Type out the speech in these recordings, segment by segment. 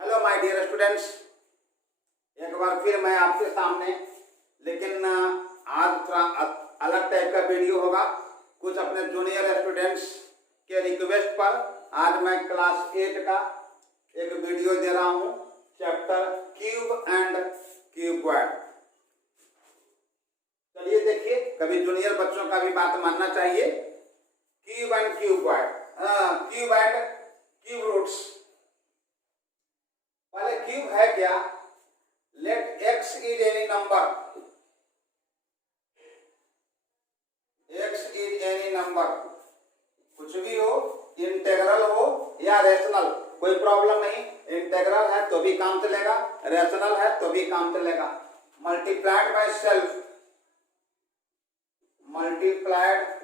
Hello my dear students, एक बार फिर मैं आपके सामने, लेकिन आज थोड़ा अलग टाइप का वीडियो होगा। कुछ अपने जूनियर स्टूडेंट्स के रिक्वेस्ट पर आज मैं क्लास 8 का एक वीडियो दे रहा हूँ, चैप्टर क्यूब एंड क्यूबॉइड। चलिए देखिए, कभी जूनियर बच्चों का भी बात मानना चाहिए। Cube and cuboid, cube and cube roots. पहले क्यूब है क्या? Let x is any number, x is any number, कुछ भी हो, इंटेग्रल हो या रेशनल, कोई प्रॉब्लम नहीं। इंटेग्रल है तो भी काम चलेगा, रेशनल है तो भी काम चलेगा। Multiplied by self, multiplied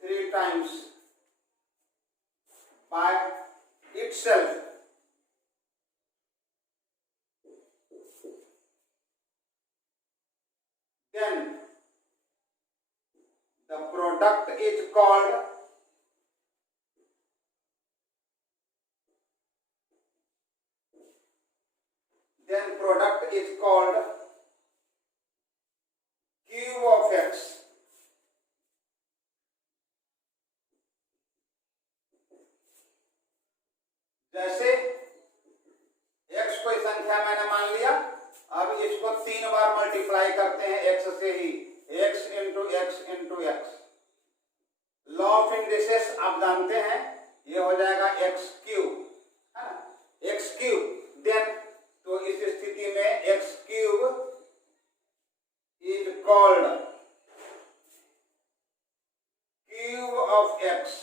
3 times by itself, then the product is called cube of x। जैसे x कोई संख्या मैंने मान लिया, अब इसको 3 बार मल्टीप्लाई करते हैं x से ही, x into x. Law of indices आप जानते हैं, ये हो जाएगा x क्यूब, है ना, x क्यूब। देन तो इस स्थिति में x cube is called cube of x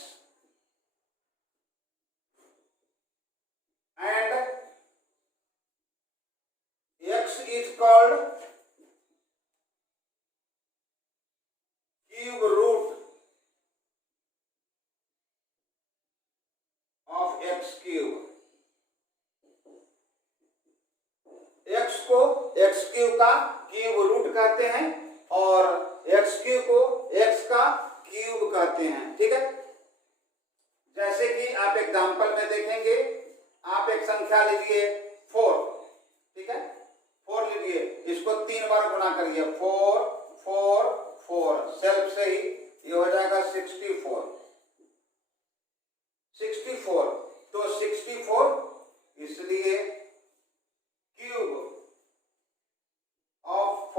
and x is called cube root of x cube। x को x क्यूब का क्यूब रूट कहते हैं और x क्यूब को x का क्यूब कहते हैं, ठीक है। जैसे कि आप एग्जांपल में देखेंगे, आप एक संख्या लीजिए 4, ठीक है, 4 लीजिए, इसको 3 बार गुना करिए, 4 4 4, सेल्फ से ही ये हो जाएगा 64। तो 64 इसलिए क्यूब ऑफ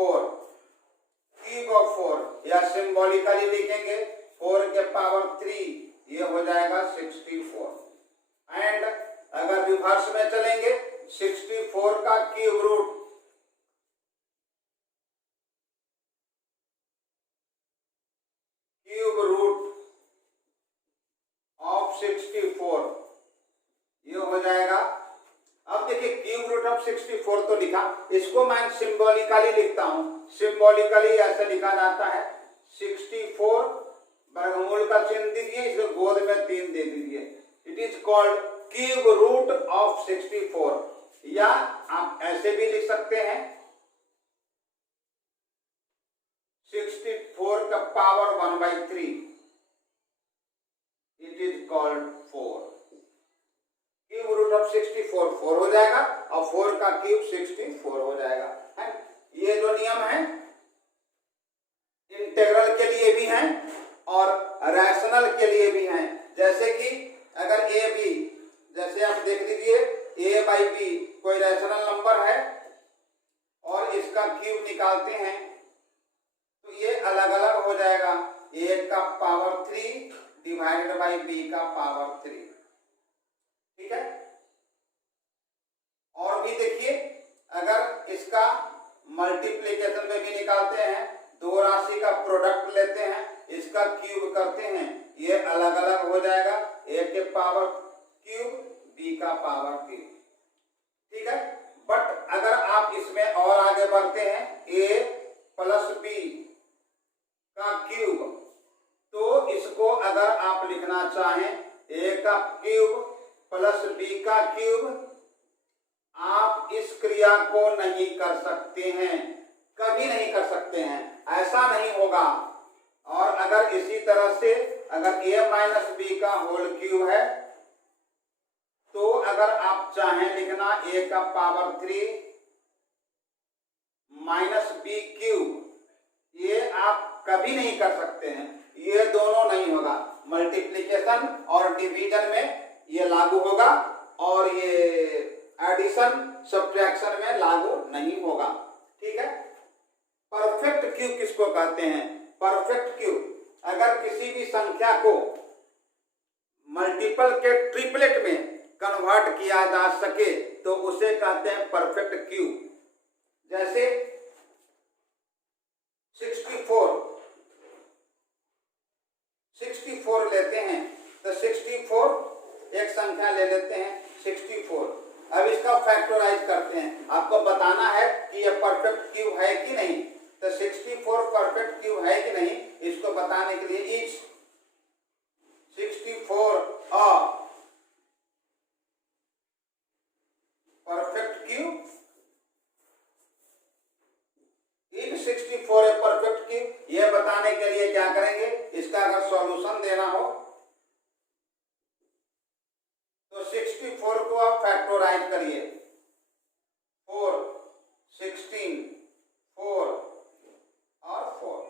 4 या सिंबॉलिकली लिखेंगे 4 के पावर 3, ये हो जाएगा 64। एंड अगर रिवर्स में चलेंगे, 64 का क्यूब रूट ऑफ 64, ये हो जाएगा। अब देखिए, क्यूब रूट ऑफ 64 तो लिखा, इसको मैं सिंबॉलिकली लिखता हूं। सिंबॉलिकली ऐसे लिखा जाता है, 64 वर्गमूल का चिन्ह दीजिए, इसे गोद में 3 दे दीजिए। It is called cube root of 64, या आप ऐसे भी लिख सकते हैं 64 का power 1/3, it is called 4। Cube root of 64 4 हो जाएगा और 4 का क्यूब 64 हो जाएगा, है। ये जो नियम है इंटीग्रल के लिए भी हैं और रैशनल के लिए भी हैं। जैसे कि अगर ए बी, जैसे आप देख लीजिए, a बाई बी कोई रैशनल नंबर है और इसका क्यूब निकालते हैं तो ये अलग अलग हो जाएगा, a का पावर 3 डिवाइडेड बाई b का पावर 3, ठीक है। और भी देखिए, अगर इसका मल्टीप्लिकेशन में भी निकालते हैं, दो राशि का प्रोडक्ट लेते हैं, इसका क्यूब करते हैं, ये अलग अलग हो जाएगा, a के पावर क्यूब b का पावर क्यूब, ठीक है। बट अगर आप इसमें और आगे बढ़ते हैं, a प्लस b का क्यूब, तो इसको अगर आप लिखना चाहें a का क्यूब प्लस b का क्यूब, आप इस क्रिया को नहीं कर सकते हैं, कभी नहीं कर सकते हैं, ऐसा नहीं होगा। और अगर इसी तरह से अगर a माइनस बी का होल क्यूब है तो अगर आप चाहें लिखना a का पावर 3 माइनस बी क्यूब, ये आप कभी नहीं कर सकते हैं, ये दोनों नहीं होगा। मल्टीप्लिकेशन और डिवीजन में ये लागू होगा और ये एडिशन सब्ट्रैक्शन में लागू नहीं होगा। ठीक है। परफेक्ट क्यूब किसको कहते हैं? परफेक्ट क्यूब अगर किसी भी संख्या को मल्टीपल के ट्रिपलेट में कन्वर्ट किया जा सके तो उसे कहते हैं परफेक्ट क्यूब। जैसे 64 लेते हैं तो 64 एक संख्या ले लेते हैं 64। अब इसका फैक्टराइज करते हैं, आपको बताना है कि यह परफेक्ट क्यूब है कि नहीं। तो 64 परफेक्ट क्यूब है कि नहीं, इसको बताने के लिए is 64 a perfect cube, is 64 a perfect cube. यह बताने के लिए क्या करेंगे, इसका अगर सॉल्यूशन देना हो तो 64 को आप फैक्टराइज करिए, 4, 16, 4 और 4।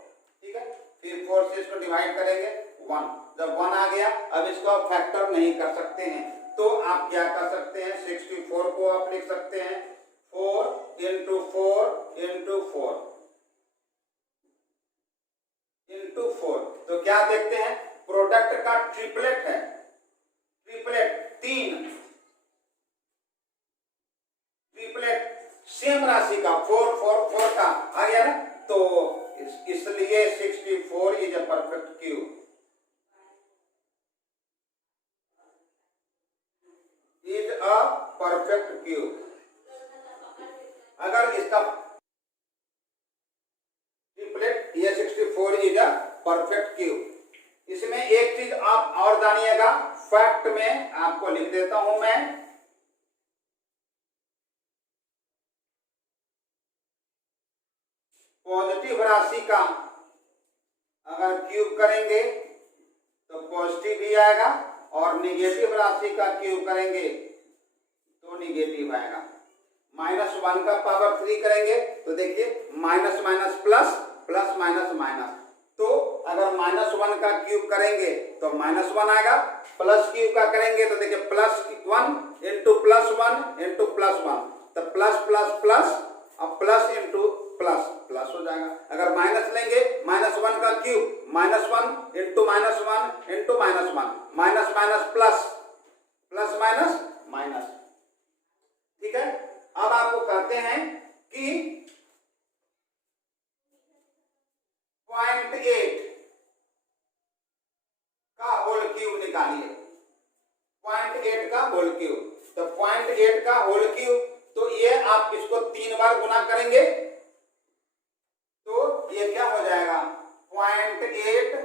ठीक है। फिर 4 से इसको डिवाइड करेंगे 1। जब 1 आ गया, अब इसको आप फैक्टर नहीं कर सकते हैं तो आप क्या कर सकते हैं, 64 को आप लिख सकते हैं 4 इंटू 4 इंटू 4 इंटू 4। तो क्या देखते हैं, प्रोडक्ट का ट्रिपलेट है, ट्रिपलेट 3 ट्रिपलेट सेम राशि का 4 4 4 का आ गया ना, तो इसलिए 64 is a perfect cube. Is a perfect cube. अगर इसका ट्रिपलेट ये 64 इज अ परफेक्ट क्यूब। इसमें एक चीज आप और जानिएगा, फैक्ट में आपको लिख देता हूं मैं, पॉजिटिव राशि का अगर क्यूब करेंगे तो पॉजिटिव भी आएगा और निगेटिव राशि का क्यूब करेंगे तो निगेटिव आएगा। -1 का पावर 3 करेंगे तो देखिए minus minus plus, plus minus minus. तो अगर -1 का क्यूब करेंगे तो -1 आएगा, प्लस क्यूब का करेंगे तो देखिए +1 इंटू +1 इंटू +1, तो प्लस प्लस प्लस और प्लस इंटू प्लस प्लस हो जाएगा। अगर माइनस लेंगे, -1 का cube -1 into -1 into -1, minus minus plus, plus minus minus. ठीक है। अब आपको कहते हैं कि 0.8 का होल क्यूब निकालिए, 0.8 का होल क्यूब। तो 0.8 का होल क्यूब, तो ये आप इसको 3 बार गुना करेंगे तो ये क्या हो जाएगा, 0.8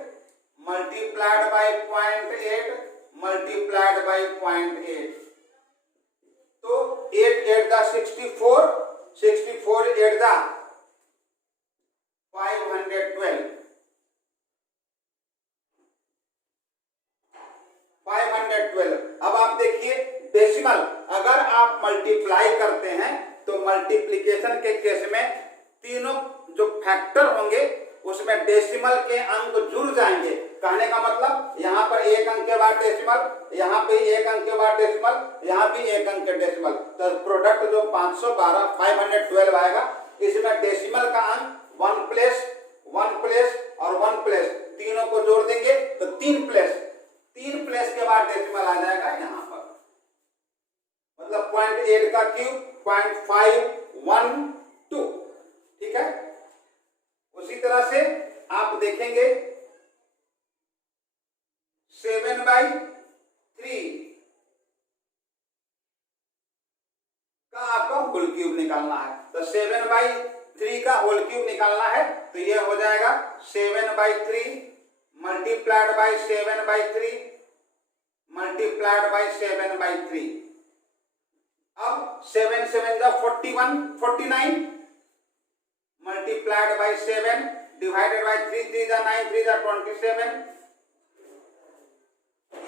मल्टीप्लाइड बाई 0.8 मल्टीप्लाइड बाई 0.8। तो 8 8 दा 64, 64 8 दा 512, 512। अब आप देखिए डेसिमल, अगर आप मल्टीप्लाई करते हैं तो मल्टीप्लिकेशन के केस में तीनों जो फैक्टर होंगे उसमें डेसिमल के अंक जुड़ जाएंगे। कहने का मतलब यहाँ पर 1 अंक के बाद डेसिमल, यहाँ पे 1 अंक के बाद डेसिमल, यहाँ भी 1 अंक के डेसिमल, तो प्रोडक्ट जो 512 512 आएगा, इसमें डेसिमल का अंक 1 प्लेस 1 प्लेस और 1 प्लेस तीनों को जोड़ देंगे तो 3 प्लेस के बाद डेसिमल आ जाएगा यहाँ पर। मतलब 0.8 का क्यूब 0.512। ठीक है। उसी तरह से आप देखेंगे 7/3 का आपको होल क्यूब निकालना है। तो 7/3 का होल क्यूब निकालना है तो ये हो जाएगा 7/3 मल्टीप्लाइड बाई 7/3 मल्टीप्लाइड बाई 7/3। अब 7 7 जा 41 49 मल्टीप्लाइड बाई 7 डिवाइडेड बाई 3 3 जा 9 3 जा 27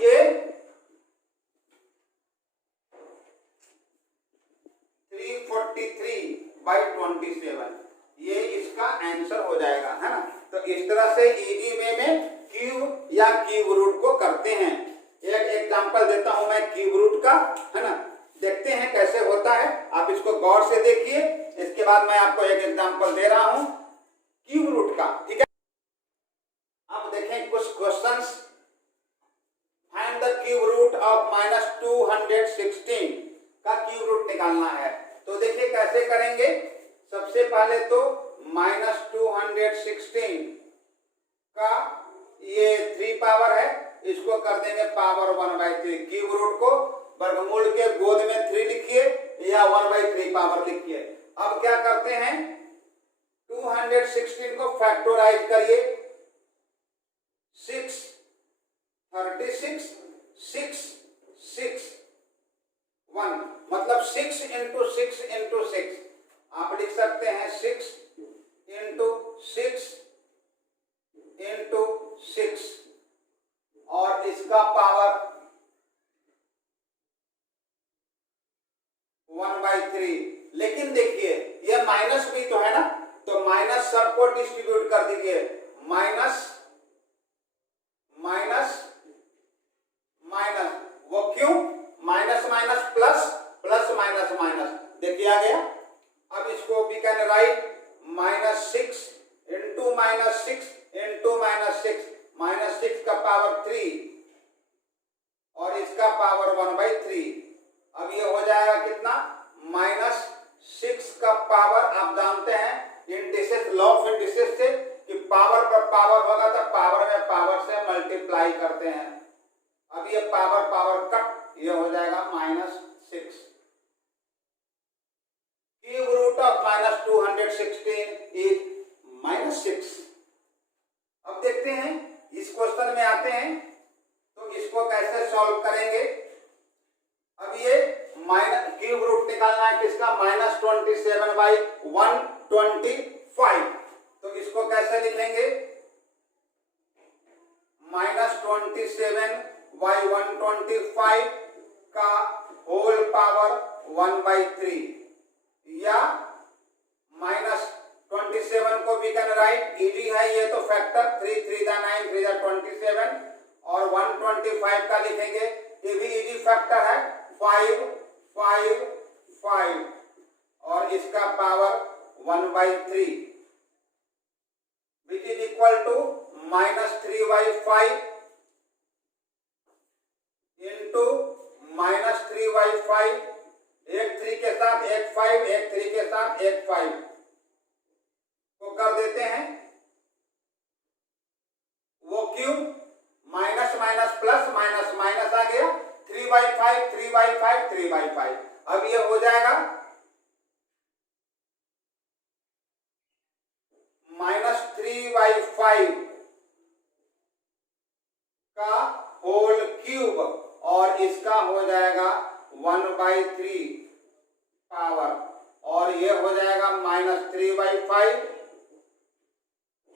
ये 343/27 ये इसका आंसर हो जाएगा, है ना। तो इस तरह से इजी वे में क्यूब या क्यूब रूट को करते हैं। एक एग्जांपल देता हूं मैं क्यूब रूट का, है ना, देखते हैं कैसे होता है। आप इसको गौर से देखिए, इसके बाद मैं आपको एक एग्जांपल दे रहा हूं क्यूब रूट का, ठीक है। अब देखें कुछ questions. Find the cube root of -216 का क्यूब रूट निकालना है। तो देखिए कैसे करेंगे। सबसे पहले तो -216 का ये 3 पावर है, इसको कर देंगे पावर 1/3। क्यूब रूट को वर्गमूल के गोद में 3 लिखिए या 1/3 पावर लिखिए। अब क्या करते हैं, 216 को फैक्टराइज करिए। 6 36 6 6 1 मतलब 6 × 6 × 6 आप लिख सकते हैं 6 × 6 × 6 और इसका पावर 1/3। लेकिन देखिए ये माइनस भी तो है ना, तो माइनस सबको डिस्ट्रीब्यूट कर दीजिए। माइनस माइनस माइनस, वो क्यों, minus minus plus, plus minus minus, देखिए आ गया। अब इसको भी कैन राइट -6 × -6 × -6, -6 का पावर 3 और इसका पावर 1/3। अब ये हो जाएगा कितना, -6 का पावर, आप जानते हैं इंडिसेस, लॉ ऑफ इंडिसेस से कि पावर पर पावर होगा तो पावर में पावर से मल्टीप्लाई करते हैं। अब ये पावर पावर कट, ये हो जाएगा -6। Cube root of -216 is -6। अब देखते हैं इस क्वेश्चन में आते हैं तो इसको कैसे सॉल्व करेंगे। अब ये क्यूब रूट निकालना है किसका, -27/125। तो इसको कैसे लिखेंगे, -27/125 का होल पावर 1/3 या -27 को भी कैन राइट, इजी है ये तो फैक्टर, 3 3 9 3 27 और 125 का लिखेंगे, ये भी इजी फैक्टर है, 5 5 5 और इसका power 1/3 which is equal to -3/5 into -3/5, एक 3 के साथ एक 5, एक 3 के साथ एक 5 को कर देते हैं। वो क्यों, minus minus plus, minus minus आ गया, 3/5 3/5 3/5। अब ये हो जाएगा -3/5 का होल क्यूब और इसका हो जाएगा 1/3 पावर और ये हो जाएगा -3/5।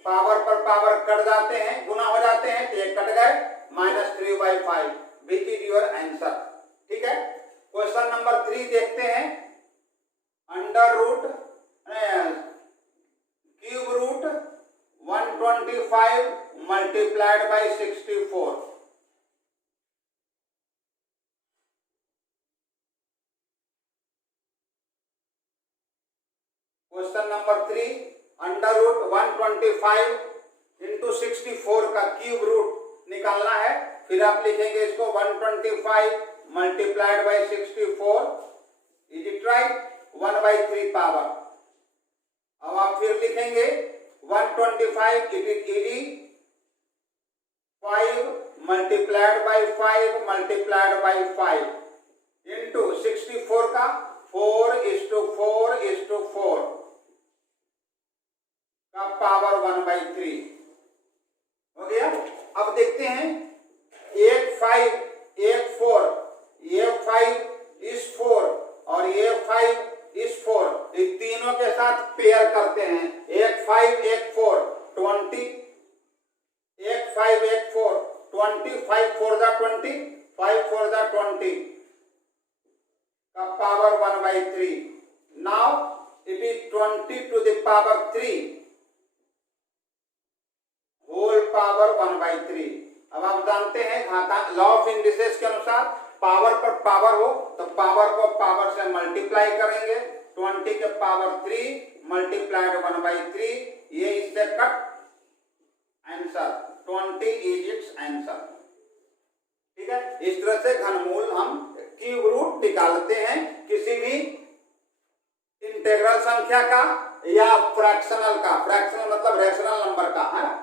पावर पर पावर कट जाते हैं, गुना हो जाते हैं तो ये कट गए, -3/5 विच इज योर आंसर। ठीक है, क्वेश्चन नंबर 3 देखते हैं। Under root cube root 125 multiplied by 64। Question number 3, under root 125 into 64 का क्यूब रूट निकालना है। फिर आप लिखेंगे इसको 125 multiplied by 64 is it right, 1/3 power. अब आप फिर लिखेंगे 125 it is easy 5 multiplied by 5 multiplied by 5 into 64 का 4:4:4 का पावर 1/3 हो गया। अब देखते हैं, एक 5 एक 4, ये 5 इस 4 और ये 5 इस 4, इन तीनों के साथ पेयर करते हैं। एक 5 एक 4 20, एक 5 एक 4 20, 5 4 जा 20 20 to the power 3 whole power 1/3। अब आप जानते हैं घातांक लॉ ऑफ इंडिसेस के अनुसार पावर पर पावर हो तो पावर को पावर से मल्टीप्लाई करेंगे, 20 के पावर 3 मल्टीप्लाइड 1/3, ये इससे cut answer 20 is it's answer. ठीक है, इस तरह से घनमूल हम क्यूब रूट निकालते हैं किसी भी इंटीग्रल संख्या का या फ्रैक्शनल का। फ्रैक्शनल मतलब रैशनल नंबर का, है ना।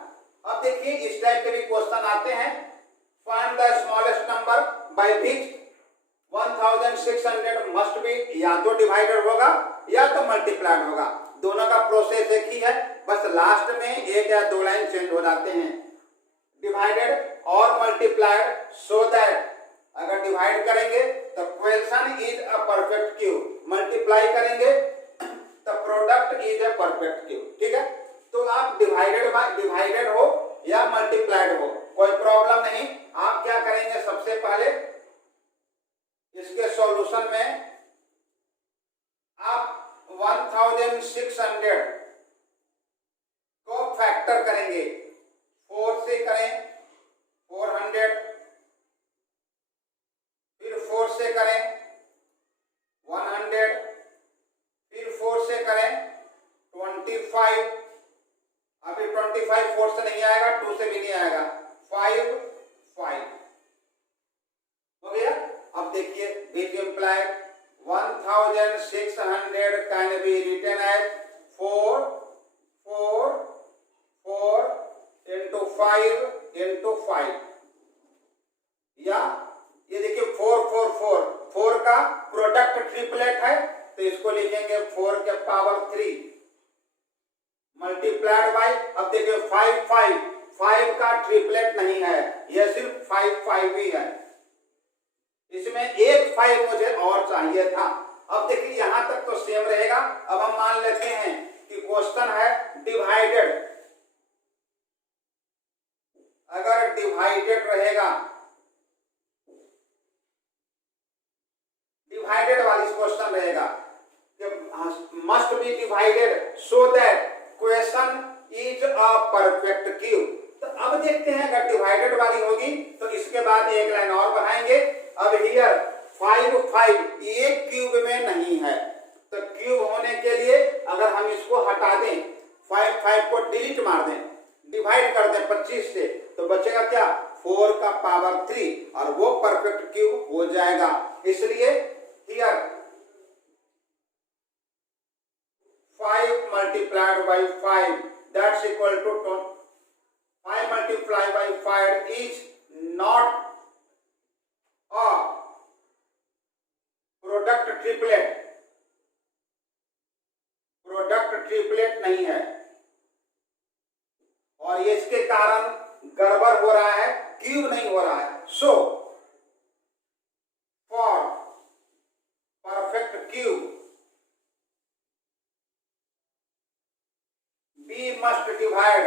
अब देखिए इस टाइप के भी क्वेश्चन आते हैं, find the smallest number by which 1600 must be, या तो डिवाइडेड होगा या तो मल्टीप्लाइड होगा। दोनों का प्रोसेस एक ही है, बस लास्ट में एक या दो लाइन चेंज हो जाते हैं। डिवाइडेड और मल्टीप्लाइड सो दैट, अगर डिवाइड करेंगे तो question is a perfect cube, multiply करेंगे तो product is a perfect cube. ठीक है, तो आप डिवाइडेड हो या मल्टीप्लाइड हो कोई प्रॉब्लम नहीं। आप क्या करेंगे, सबसे पहले इसके सॉल्यूशन में आप 1600 को फैक्टर करेंगे, 4 से करें 400, फिर 4 से करें 100, फिर 4 से करें 25, अभी 25 4 से नहीं आएगा, 2 से भी नहीं आएगा, 5 5 हो गया। अब देखिए which imply 1600 can be written as 4 4 4 into 5 into 5, या ये देखिए 4 4 4 4 का प्रोडक्ट ट्रिपलेट है तो इसको लिखेंगे 4 के पावर 3 मल्टीप्लाइड बाय, अब देखिए 5 5 5 का ट्रिपलेट नहीं है, यह सिर्फ 5 5 ही है, इसमें एक 5 मुझे और चाहिए था। अब देखिए यहां तक तो सेम रहेगा। अब हम मान लेते हैं कि क्वेश्चन है डिवाइडेड, अगर डिवाइडेड रहेगा, डिवाइडेड वाली क्वेश्चन रहेगा कि must be divided so that question is a perfect cube. तो अब देखते हैं अगर डिवाइडेड वाली होगी तो इसके बाद एक लाइन और बढ़ाएंगे। अब हियर 5 5 ये क्यूब में नहीं है, तो क्यूब होने के लिए अगर हम इसको हटा दें, 5 5 को डिलीट मार दें, डिवाइड कर दें 25 से, तो बचेगा क्या 4 का पावर 3 और वो परफेक्ट क्यूब हो जाएगा। इसलिए here 5 multiplied by 5 that's equal to 5 multiplied by 5 is not a product triplet, product triplet नहीं है, और ये इसके कारण गड़बड़ हो रहा है, क्यूब नहीं हो रहा है। So for perfect cube we must divide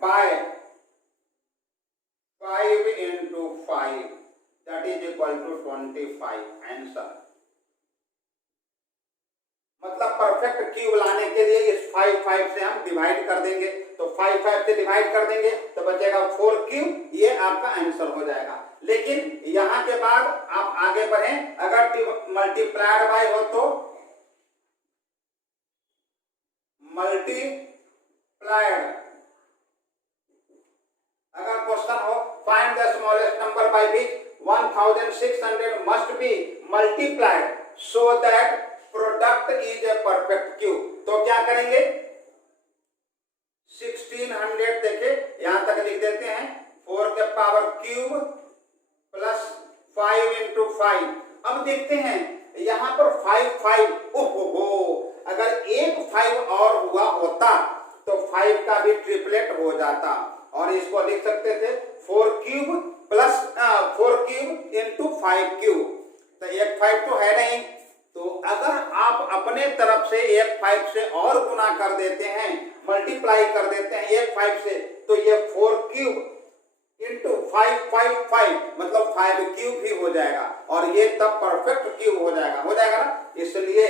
by 5 into 5, that is equal to 25 answer. मतलब परफेक्ट क्यूब लाने के लिए इस 5 5 से हम डिवाइड कर देंगे, तो 5 5 से डिवाइड कर देंगे तो बचेगा 4 क्यूब, ये आपका आंसर हो जाएगा। लेकिन यहां के बाद आप आगे बढ़ें, अगर मल्टीप्लाइड बाय हो तो मल्टीप्लाइड, अगर क्वेश्चन हो find the smallest number by which 1600 must be multiplied so that product is a perfect cube, तो क्या करेंगे 1600, देखिए यहां तक लिख देते हैं 4 के पावर क्यूब प्लस 5 into 5। अब देखते हैं यहां पर 5 5, ओहो, अगर एक 5 और हुआ होता तो 5 का भी ट्रिपलेट हो जाता, और इसको लिख सकते थे 4 cube plus 4 cube into 5 cube, तो एक 5 तो है नहीं, तो अगर आप अपने तरफ से 1 5 से और गुना कर देते हैं, मल्टीप्लाई कर देते हैं 1 5 से, तो ये 4 क्यूब इंटू 5 5 5 मतलब 5 क्यूब भी हो जाएगा और ये तब परफेक्ट क्यूब हो जाएगा ना। इसलिए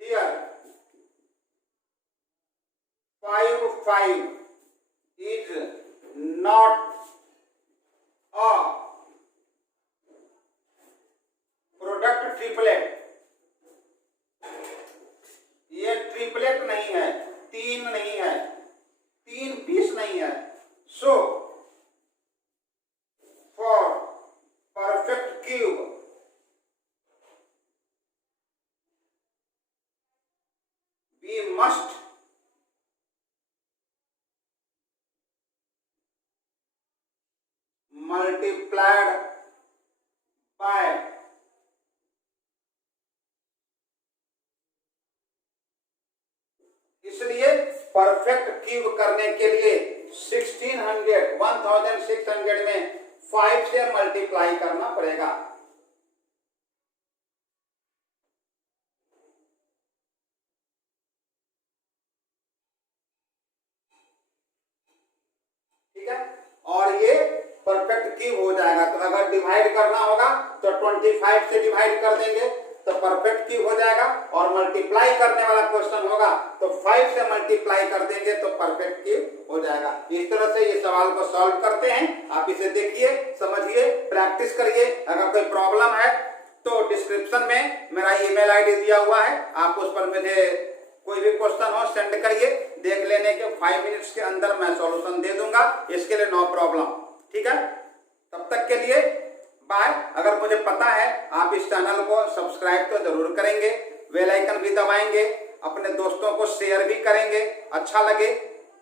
here 5 5 is not a product triplet, ये ट्रिपलेट नहीं है, 3 नहीं है, 3 पीस नहीं है। So for perfect cube we must multiplied by इसलिए परफेक्ट क्यूब करने के लिए 1600 में 5 से मल्टीप्लाई करना पड़ेगा। ठीक है, और ये परफेक्ट क्यूब हो जाएगा। तो अगर डिवाइड करना होगा तो 25 से डिवाइड कर देंगे तो परफेक्ट क्यूब हो जाएगा, और मल्टीप्लाई करने वाला क्वेश्चन होगा तो 5 से मल्टीप्लाई कर देंगे तो परफेक्ट क्यूब हो जाएगा। इस तरह से ये सवाल को सॉल्व करते हैं। आप इसे देखिए, समझिए, प्रैक्टिस करिए। अगर कोई प्रॉब्लम है तो डिस्क्रिप्शन में मेरा ईमेल आईडी दिया हुआ है, आप उस पर मुझे कोई भी क्वेश्चन हो सेंड करिए। देख लेने के 5 मिनट्स के अंदर मैं सॉल्यूशन दे दूंगा, इसके लिए नो प्रॉब्लम। ठीक है, तब तक के लिए बाय। अगर मुझे पता है आप इस चैनल को सब्सक्राइब तो जरूर करेंगे, बेल आइकन भी दबाएंगे, अपने दोस्तों को शेयर भी करेंगे, अच्छा लगे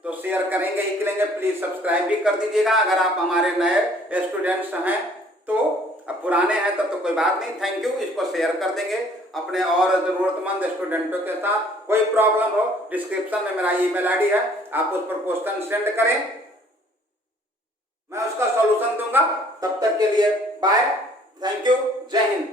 तो शेयर करेंगे ही करेंगे। प्लीज सब्सक्राइब भी कर दीजिएगा अगर आप हमारे नए स्टूडेंट्स हैं तो। अब पुराने हैं तब तो कोई बात नहीं, थैंक यू। इसको शेयर कर देंगे अपने और जरूरतमंद स्टूडेंटों के साथ। कोई प्रॉब्लम हो डिस्क्रिप्शन में मेरा ईमेल आईडी है, आप उस पर क्वेश्चन सेंड करें, मैं उसका सॉल्यूशन दूंगा। तब तक के लिए बाय, थैंक यू, जय हिंद।